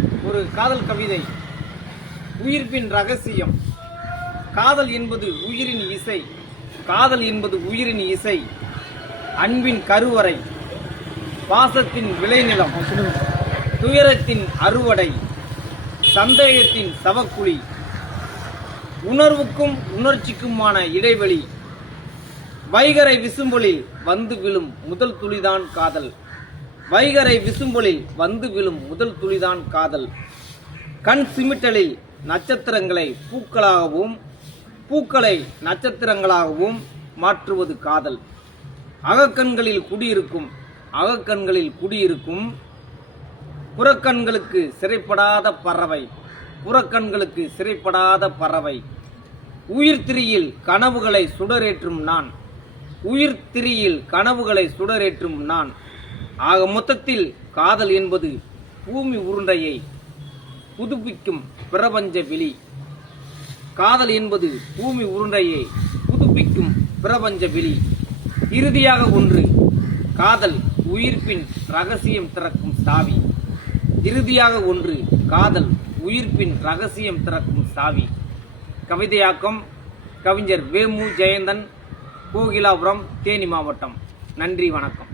ஒரு காதல் கவிதை. உயிர்ப்பின் ரகசியம். காதல் என்பது உயிரின் இசை. காதல் என்பது உயிரின் இசை. அன்பின் கருவறை, பாசத்தின் விளைநிலம், துயரத்தின் அறுவடை, சந்தேகத்தின் சவக்குழி, உணர்வுக்கும் உணர்ச்சிக்குமான இடைவெளி. வைகரை விசும்பொலில் வந்து விழும் முதல் துளிதான் காதல். வைகரை விசும்பொலில் வந்து விழும் முதல் துளிதான் காதல். கண் சிமிட்டலில் நட்சத்திரங்களை பூக்களாகவும் பூக்களை நட்சத்திரங்களாகவும் மாற்றுவது காதல். அகக்கண்களில் குடியிருக்கும் புறக்கண்களுக்கு சிறைப்படாத பறவை. புறக்கண்களுக்கு சிறைப்படாத பறவை. உயிர்த்திரியில் கனவுகளை சுடரேற்றும் நான். உயிர்த்திரியில் கனவுகளை சுடரேற்றும் நான். ஆக மொத்தத்தில் காதல் என்பது பூமி உருண்டையை புதுப்பிக்கும் பிரபஞ்ச வெளி. காதல் என்பது பூமி உருண்டையை புதுப்பிக்கும் பிரபஞ்ச வெளி. இறுதியாக ஒன்று, காதல் உயிர்ப்பின் ரகசியம் திறக்கும் சாவி. இறுதியாக ஒன்று, காதல் உயிர்ப்பின் ரகசியம் திறக்கும் சாவி. கவிதையாக்கம் கவிஞர் வேமு ஜெயந்தன், கோகிலாபுரம், தேனி மாவட்டம். நன்றி, வணக்கம்.